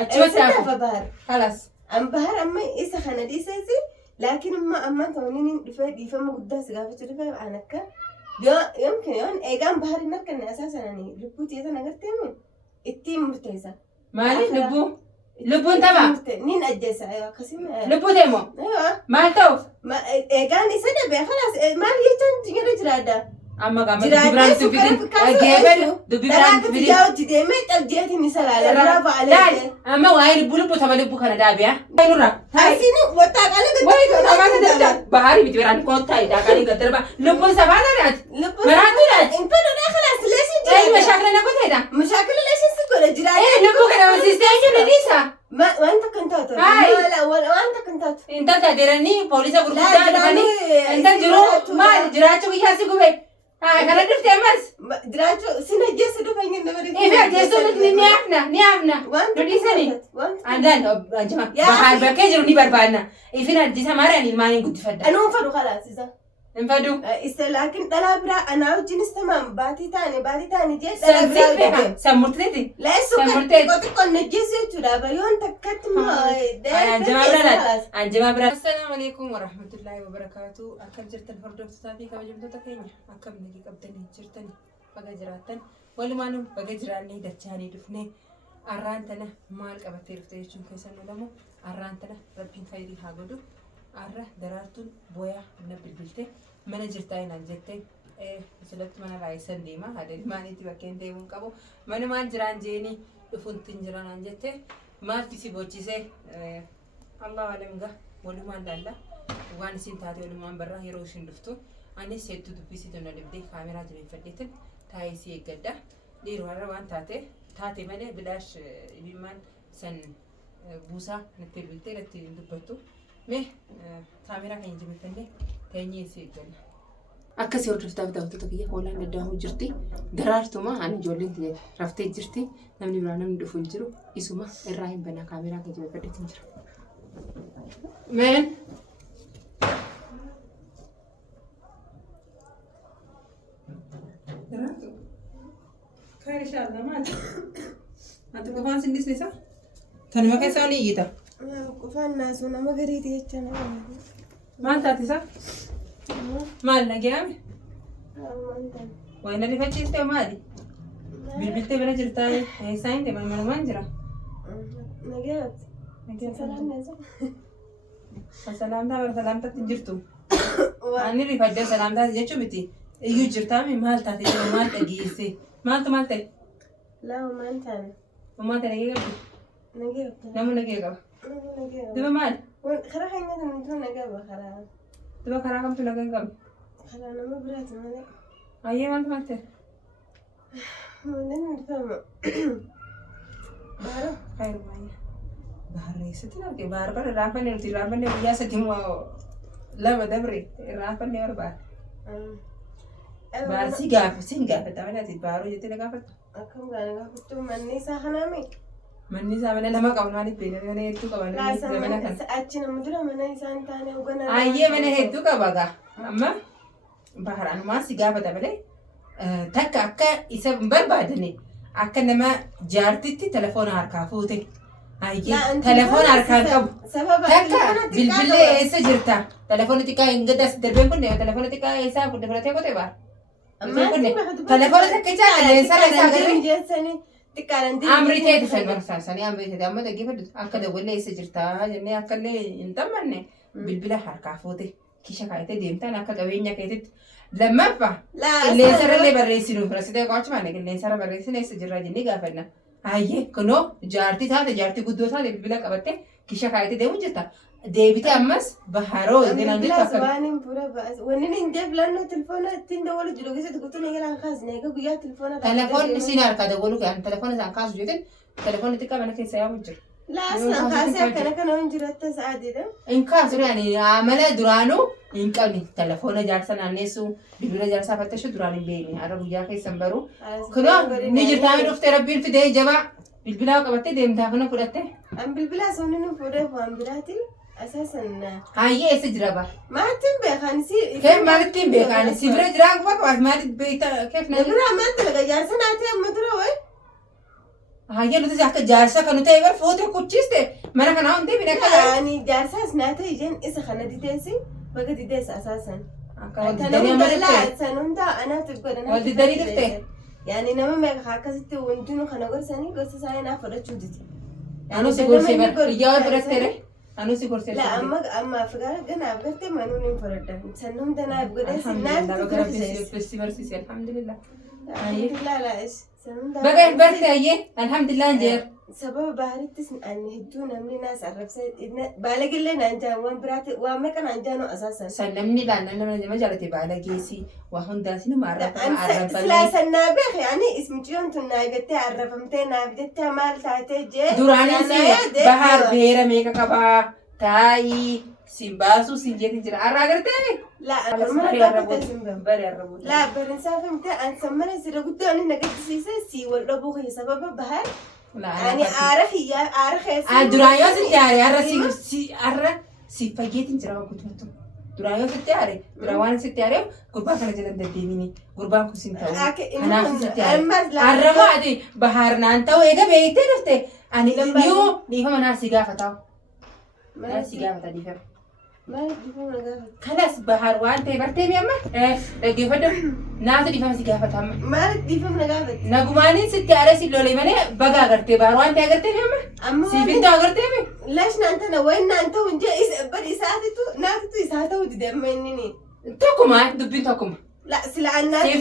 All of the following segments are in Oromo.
أتشوف بحر خلاص أم بحر أما إيسا خندي ساسي لكن أما تونين يفهم قداس قافة رفع عنك يمكن يون إيجام بحر نركن أساسا يعني لبوتي إذا نقرتين التيم مرتزا مالي لبو تبع نين أجلس أيوة قسم لبو تيمو أيوة ما توف ما إيجان إسنا بيه خلاص ما ليتون تجري جرادا أما قام دبران تفيدين أجيبل دبران تفيدين جاو جديمة تبجيت مثال على برافو عليك أما واي لبو تبع لبو كنا دابيا هاي نورا هايسينو وتاك على قد واي كنا تدرب بحاري بتبران كون تاي داكاني قدربا لبو سبانا نات مراتو نات إنت لو خلاص ليش أي مشاكل نقول هيدا مشاكل ليش تقول جرادا إيه لبو كنا وسيستيشن نديسا ما وأنت كنت لا وأنت كنت أنت تدرني بوليس أقول أنت جرو ما جراتو بيها سيكوبي كنا نفتح مس جراتو سنة جسدو فين نبري إيه في جسدو نيافنا نديسني عندنا أنجما بحال بكيجرو نبربانا إيه فينا ديسا مارا نلماني قد فدا أنا مفرو خلاص إذا انفدو لكن طلابرا أنا وجنس تمام باتي تاني جيت طلابرا سمرتتي لا سكر قلت كون نجسي ترى بريون تكت ما أنجما برا السلام عليكم ورحمة الله وبركاته أكم جرت الفردوس تابي كم جمتو تكيني أكم نجي قبضني جرتني بقى جراتن ولا ما نو بقى جراني دتشاني دفني أرانتنا مال كبتير فتيشون كيسان ولمو أرانتنا ربين خيري هاجدو أره درارتون بويا نبل بلته من جرتاين الجتة سلطت من الرئيسان ديما هذا ما نيتي بكين تيمون كابو من ما جران جيني يفون تنجران الجتة ما تيسي بوجيسه الله على مجا ولو ما دالا وان سين تاتي ولو ما برا هيروشين دفتو أنا سيتو تبيسي تنا لبدي كاميرا جميل فديتن تايسي جدا دير ورا وان تاتي منه بلاش بيمان سن بوسا نتبي بلته دبتو مه كاميرا كان يجيب فني تاني سيجن أكسي ورفت أبدا وتتقيه ولا نداه جرتي درارتو ما أنا جولين تجي رفت جرتي نمني برانا ندفون جرو يسوما الراهم بنا كاميرا كان يجيب فدي تنجر من درارتو خير إن شاء الله ما أنت كمان سندس لسه تنو ما كساني يدا كفانا سونا ما قريتي يتنا ما أنت تسا ما لنا جامي وين اللي فتشي استوى مالي بالبلتة بنا جرتاي هاي ساين تبع ما منجرة نجات سلام نزا السلام ده سلام تجرتو أنا اللي فدي سلام ده جت شو بتي يو جرتامي مال تاتي مال تجيسي مال تي لا ما أنت وما تنجيك نجات نعم نجيك تبى مال خلاص حين مثلا نتون نجاب خلاص تبى خلاص كم تلاقين كم خلاص أنا ما برات مالي أيه ما أنت مالك ما نفهم بارو خير معي بحر ستنا كي بحر بحر رافني نتي رافني بيا ستيمو لا بدبري رافني أربعة بحر سينغاف تمام نتي بحر جت نغافت أكم كان غافتو مني ساخنامي مني زمان لما كنا نبينا من هيتو كمان زمان كان أتشنا مدرا من إنسان تاني وقنا أيه من هيتو كباغا أما بحر أنا ما سيغاف تمام تك أكا إسا بربادني أكا نما جارتي تلفون هاركافوتي أيه تلفون هاركاكب تك بالبلة إيسا جرتا تلفون تكا إنجدس دربين كنه تلفون تكا إيسا كنه تكا تبار تلفون تكا جاء إيسا لسا أمري تيجي سلمان ساني أمري تيجي أما تجي فد أكده ولا يسجرتا جنني أكله ينتمنى بالبلا حركافوتي كيشة كايته ديمتا ناكا كوينيا كايته لما فا الليسر اللي بريسينو فرسيته قاش مانه الليسر بريسينه يسجرا جنني قافنا أيه كنو جارتي جارتي قدوة ثا بالبلا كبته كيشة كايته ديمون جتا ديبتي أمس بحارو إذا نجيب تفهم سواني بورا بس ونني نجيب لأنه تلفونه تندول جلوكيسة تقولون يلا نخاز نيجا بيا تلفون سينار كده قولوا كان تلفون إذا نخاز جدًا تلفون تكا بنا كيس يا مجر لا أصلاً خاصة كنا ونجرت سعادة ده إن كاس يعني عمله درانو إن كان تلفون جالسنا الناسو بيقولوا جالسة فتشوا دراني بيني عربو جا كيس سنبرو كنا نيجي تامي رفت ربين في ده جوا بالبلا كبتة ديم تاعنا فرته أم بالبلا سونينو فرته فام براتي أساساً هاي إيش جربا ما تنبه خانسي كيف ما تنبه خانسي برا جراك بقى ما تبيت كيف نبرا ما تلقى جالسنا أتى مدرا وين Hayya nuti akka jaarsa kan nuti eegar footoo kuchiste mana kana hundi bina kala. Yani jaarsaas naata ijen isa kana dideesi baga didees asaasan. Akka wal didanii amma dhufte. San hunda anaatu godhan. Wal didanii dhufte. Yani nama meeqa akkasitti wanti kana gorsanii gorsa isaa naaf fudhachuu diti. Anusi gorsee bar iyyaa fudhattere. Anusi gorsee. La amma figaa ganaaf gartee manuun hin fudhadhan. San hunda naaf godhees naaf barsiise alhamdulillah. Alhamdulillah laa'is. Baga barte ayyee alhamdulillah jeer. Sababa baarittis ani hedduu namni naas arrabsee baalagillee naan jaan waan biraati waan meeqa naan jaanoo asaasan. San namni nama jaalate baalageessi waa hundaas nama arrabame. Silaa san naa beeke ani ismichiyoon tun naa jettee arrabamtee naaf jettee maal taatee jee. Duraanis bahar beera meeqa qabaa taa'ii sin baasuu sin jeetiin jira arraa agartee. Laa barinsaa famte an sammana sirra guddoo ani nagaddisiise si wal dhabuu kee sababa bahar. Ani aara xiyyaa aara keessa. Duraan yoo sitti aare arra si faggeetiin jira waan guutumatu. Duraan yoo sitti aare duraan waan sitti aare gurbaa kana jala deddeebini gurbaan kun sin ta'u. Kanaaf sitti aare. Arra maati bahar naan ta'u eega beektee dhufte ani dhiyoo dhiifama naa si gaafata. Naa si gaafata dhiifama. Maal dhiifama na gaafata? Kanas bahar waan ta'e bartee mi'amma dhaggeeffadhu naatu dhiifama si gaafata amma. Maal dhiifama na gaafata? Nagumaaniin sitti aare si lolee malee baga agartee bahar waan ta'e agartee mi'amma. Siifin ta'u agartee mi? Lash naan tana wayin naan ta'u njee bari isaatitu naatitu isaa ta'u dide amma inni. Tokkuma dubbiin tokkuma. Sila annaatu.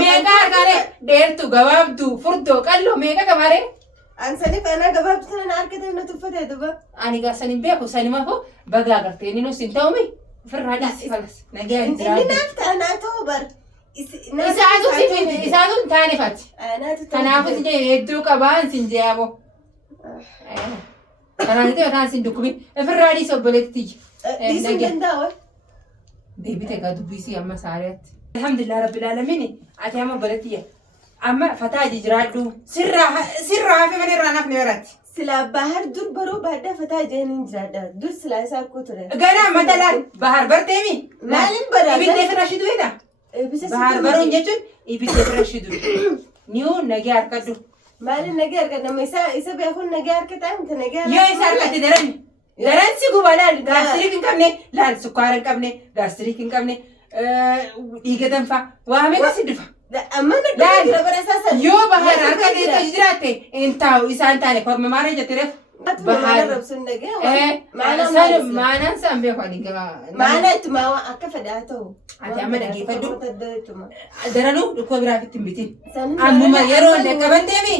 Meeqa harkaalee dheertu gabaabdu furdoo qalloo meeqa qabaaree? Ansanii faana gabaabdu sana na harkatee na tuffatee duba. Ani gaasanii beeku sanimaa foo baga agartee inni nuus hin ta'u mi? Ofirraa dhiisi falas nagaa hin jiraatu. Inni naaf ta'a naa ta'u bar. Isaatu hin taanefati. Kanaafuu si jee hedduu qabaan sin jee'amoo. Kanaanitti mataan sin dukkumi ofirraa dhiisi obboleetti tiyya. Dhiisuu danda'u. Deebite egaa dubbisii amma saariyaatti. Alhamdulillah rabbil aalamiin ati amma obboleettiyya. Amma fataa jiraadhu sirraa hafe malee irraa nafni baraatti. Silaa bahar dur baroo baaddaa fataa jeeniin jiraadha. Dur silaa isaa akkoo ture. Ganaa matalaan bahar barteemi. Maaliin baraa? Ibiddee fira shidu jedha. Bahar baruun jechuun ibiddee fira shidu. Niyu nagee harkadhu. Maaliin nagee harkadhu? Nama isa beekuun nagee harkataa miti nagee harkadhu. Yoo isa harkate darani. Daran si guba laal gaastiriik hin qabne laal sukkaara hin qabne gaastiriik hin qabne dhiiga danfaa waa meeqa si dhufa. Amma na dhufa jira bara saasan. Yoo bahar harka keessa jiraatte hin taa'u isaan taane korma maara jettireef. Bahar rabsuun nagee. Maanaan saan beeku ani gaba. Maana itti maa akka fedhaa ta'u. Ati amma dhaggeeffadhu. Daranuu dhukkuba biraaf itti hin bitin. Ammuma yeroo dhaqqabatteemi.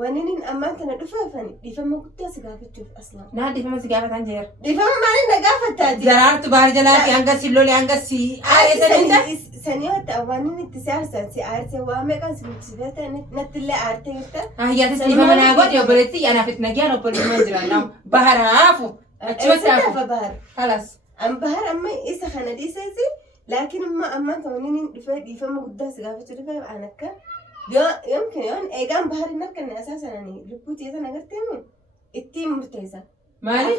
Waninin ammaan kana dhufeefani dhiifama guddaa si gaafachuuf aslaan. Naa dhiifama si gaafatan jeera. Dhiifama maaliin na gaafattaati? Daraartu baara jalaa fi hanga si lolee hanga si aareessanidha. Sanii yoo ta'u wannin itti si aarsan si aarsee waa meeqaan si muchisiifata nattillee aartee jirta. Ayyaatis dhiifama naa godhe obboleetti anaaf itti nagaan obboleettii jiraannaa baharaafu. Achumatti haafu. Bahar. Kalas. Bahar amma isa kana dhiiseesi laakiin ammaan ta'u wannin dhufee dhiifama guddaa si gaafachuu dhufee aan akka. يمكن إيجان بحر النكن أساسا يعني لبوتي إذا نقدتهم التيم مرتزا. مالي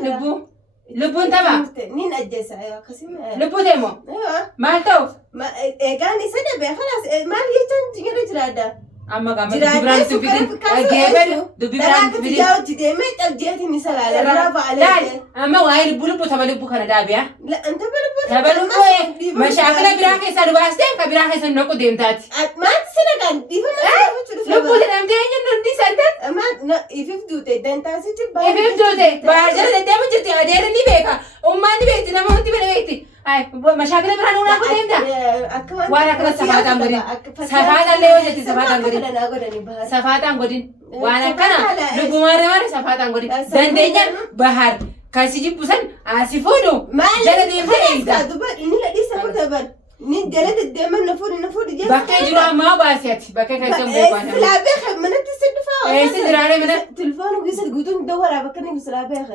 لبون تبع. مين أجلس أيوة قسم. لبوتي مو. أيوة. ما تو. ما إيجان يسنى به خلاص ما ليه تنتظر جرادا. أما كمان دبران تبيدين. جيبل دبران تبيدين. تجاوز جديمة تبديتي مثال على برافو عليك. أما وايد بلبو تبى لبو كنا دابيا. لا أنت بلبو. تبى لبو إيه. مشاكل براكي سالواسته كبراكي سنوكو ديمتات. ما تسنى كان ديفن. لبو تنام جايين نندي سنتن. ما يفيدوتي دنتاسي تبى. يفيدوتي. بارجل دتيمو جتي أدير اللي بيكا. أماني بيتي نما هنتي بنا بيتي. أي مشاكل برانو ناكو ديمتا. وانا كنا سفاتان غدين. سفاتان ليه وجهتي سفاتان غدين. سفاتان غدين. وانا كنا لبو ماري سفاتان غدين. دندينيا بحر. كاسي جبوسن آسفودو. جل ديمتا إيدا. دبر إني لا دي سفوت دبر. نين جلد الدم نفود جل. بكى جرا ما باسيات. بكى كاسم بيبانا. سلابخ من التسدفة. إيه سدراني من. تلفون وقيسة قدون دور على بكني بسلابخ.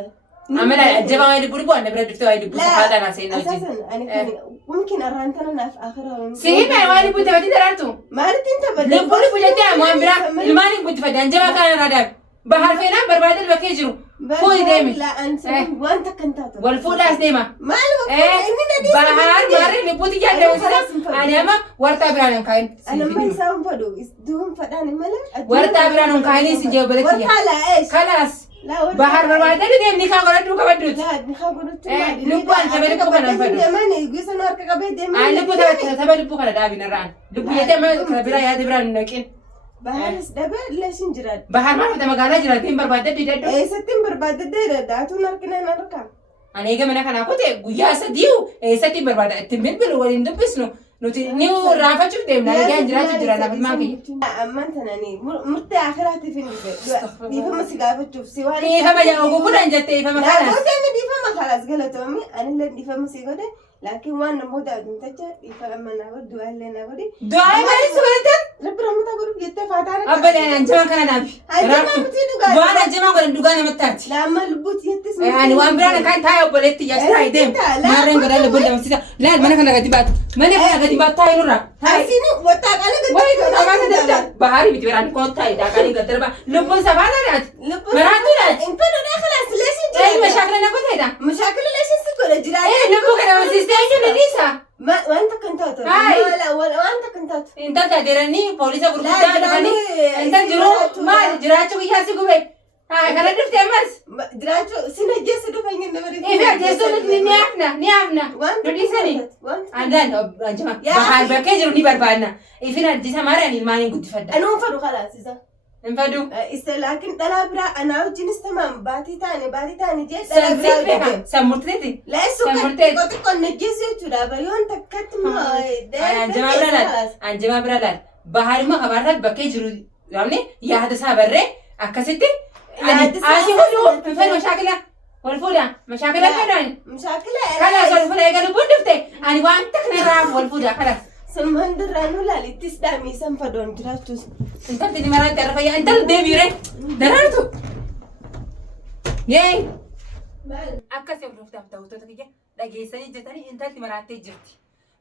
أملا الجماعة اللي بيقولوا أنا برد فتوى اللي بيقولوا هذا أنا سيناجي. أساساً أنا ممكن أرانتنا ناف آخرها. سيهم أنا واني بنت بدي درارتو. ما أردت أنت بدي. لو بقولوا بجد أنا مهم برا الماني بنت فدان جماعة كان رادب. بحر فينا بربادل بكيجرو. Fuudhi deemi. Wanta kan taatu. Wal fuudhaas deema. Maal Bahar maarree lubbuuti jaallee hoosisa. Ani amma wartaa biraan hin kaa'in. Anamma isaan fadhu duun fadhaan malee. Wartaa biraan hin kaa'in si jee balatti yaa. Wartaa laa'ees. Kalaas. Bahar barbaadee deemni ni kaa godhadhu qabadduuti. Nikaa godhachuu. Lubbaan sabee lubbuu kana hin fadhu. Deemanii guusa nu harka qabee deemanii. Lubbuu sabee lubbuu kana dhaabin irraan. Lubbuu yeetee amma biraa yaada biraan hin naqin. Baharis dabee leeshin jiraadha. Bahar maal fata magaalaa jiraatee hin barbaadde didaddu. Eessatti hin barbaadde daatuun harkina hin harkaa. Ani eega mana kanaa kutee guyyaa sadiiu eessatti hin barbaada ittiin bilbilu waliin dubbisnu nuti ni raafachuuf deemna nagaan jiraachuu jira lafa maa kiyya. Amman tananii murtee akiraatiif hin dhufe dhiifama si gaafachuuf si waan. Dhiifama yaa ogugudhaan jettee dhiifama kanaas. Namoonni dhiifama kanaas galatoomii anillee dhiifama si godhe laakiin waan namoota aduntacha dhiifama naa godhe du'aallee naa godhe. Du'aa maaliif si godhatan? Rabbi ramuutaa godhuuf jettee faataa. Abbaadhaan anjamaa kana naafi. Waan anjamaa godhan dhugaa namatti taati. Laamma lubbuutti jettis. Ani waan biraan kan taa'e obboleetti yaa taa'e deem. Maarreen godhaa lubbuun lamsiisa. Laal mana kana gadi baatu. Mana kana gadi baatu taa'e nurraa. Asiin wattaaqanii gadi. Wayi dhagaan dadda. Bahari miti biraan koo taa'e dhagaan gadi darba. Lubbuun safaana dhaati. Baraatu dhaati. Infadoodhaa kanaas leeshin jira. Mashaakila na goteedha. Mashaakila leeshin si godha jiraate. Lubbuu kana barsiistee jechuudha dhiisa. Wanta kan taatu. Wanta kan taatu. Intal taateeranii poolisa gurguddaa dhufanii intal jiru maal jiraachuu guyyaa si gube. Kana dhuftee ammas. Jiraachuu sin ajjeessu dhufanii nama Ife ajjeessuun ni hafna. Dudhiisanii. Andaan anjama. Bahar bakkee jiru ni barbaadna. Ifin addisa maaraan ilmaaniin guddifadha. Anuu fadhu kalaasisa. Infadu. Isa laakiin dhalaa biraa anaa wajjinis tamaan baatii taane jee dhalaa biraa hojjete. Sammurteeti. Leessu kan xiqqoo najjeessu jechuudha. Bariyoon takkatti Anjama bira laal. Bahar immoo habaarraat bakkee jiru yaamne yaada isaa barree akkasitti. Asii hunduu infadu mashaakila. Wal fuudhaa. Mashaakila fedhan. Kanaas wal fuudhaa eega lubbuun dhufte. Ani wanta kanarraa wal fuudhaa kanaas. Sulman duraanuu laalittis daamiisan fadoon jiraachuus. Intalli ni maraatti arra fayyaa. Intalli deebiire. Daraartu. Yee. Akkasii hordoftaaf daawwattoota kiyya dhageessanii jirtanii intalli maraattee jirti.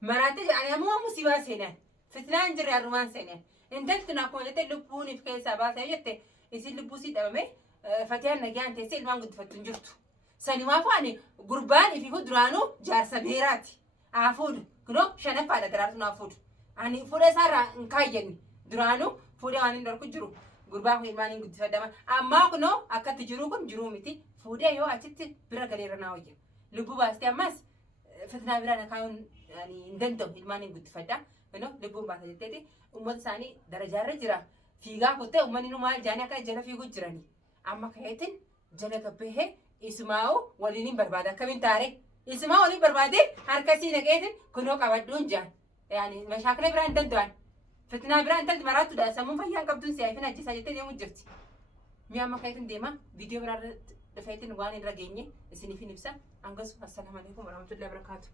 Maraattee ani ammoo musibaa seenan. Fitnaan jirre harrumaan seenan. Intalli tun akkuma jettee lubbuun if keessaa baasee jette isin lubbuu sii dhabame fatiyaan nagaan teessee ilmaan guddifattu hin jirtu. Sanimaafuu ani gurbaan ifi duraanuu jaarsa beeraati. Aafuudhu. Kunoo shanaffaadha daraartu naaf fuudhu. Ani fuudha isaarraa hin kaayyanni. Duraanuu fuudhee waan hin dhorku jiru. Gurbaa kun ilmaan hin guddifadhama. Ammaa kunoo akkatti jiru kun jiruu miti. Fuudhee yoo achitti bira galeerra naa wayya. Lubbuu baastee ammas fitnaa biraa na kaa'uun hin danda'u ilmaan hin guddifadha. Kunoo lubbuun baasa jetteeti uummata isaanii darajaarra jira. Fiigaa kuttee uummanni nu maal jaanii akka jala fiiguu jirani. Amma ka'eetiin jala gabbahee isumaa'u waliin hin barbaada akkamiin taare. Isuma waliin barbaadee harkasii naqeetiin kunoo qabadduun jaan. Yaani mashaakila biraa hin danda'an. Fitnaa biraa intalli maraattuudha. Sammuun fayyaan qabduun si'aa fi ajjisaa jettee deemuu jirti. Mi'a amma ka'eetiin deema. Viidiyoo biraa dhufeetiin waan irra geenye isiniif hin ibsa. Hangasu assalamu alaikum warahmatullahi wabarakatuh.